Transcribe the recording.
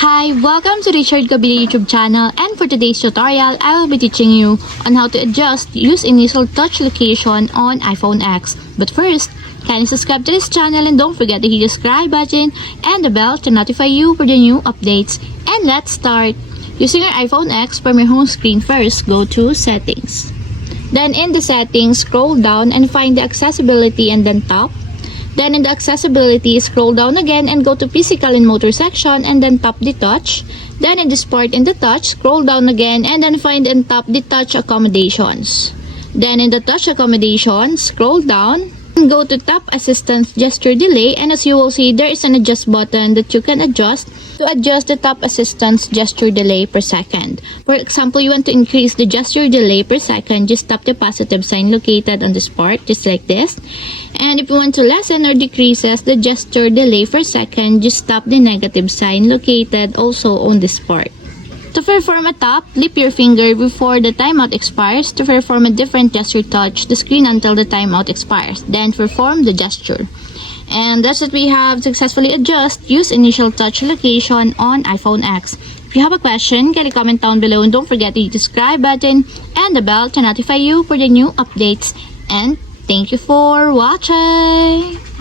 Hi, welcome to Richard Kabili YouTube channel, and for today's tutorial, I will be teaching you on how to adjust use initial touch location on iPhone X. But first, kindly subscribe to this channel and don't forget to hit the subscribe button and the bell to notify you for the new updates. And let's start. Using your iPhone X from your home screen first, go to Settings. Then in the Settings, scroll down and find the Accessibility and then Tap. Then in the Accessibility, scroll down again and go to Physical and Motor section and then tap the Touch. Then in this part in the Touch, scroll down again and then find and tap the Touch Accommodations. Then in the Touch Accommodations, scroll down and go to Tap Assistance Gesture Delay, and as you will see, there is an Adjust button that you can adjust to adjust the Tap Assistance Gesture Delay per second. For example, you want to increase the gesture delay per second, just tap the positive sign located on this part, just like this. And if you want to lessen or decreases the gesture delay per second, just tap the negative sign located also on this part. To perform a tap, flip your finger before the timeout expires to perform a different gesture. Touch the screen until the timeout expires, then perform the gesture. And that's it, we have successfully adjust use initial touch location on iPhone X. If you have a question, kindly comment down below and don't forget to hit the subscribe button and the bell to notify you for the new updates. And thank you for watching!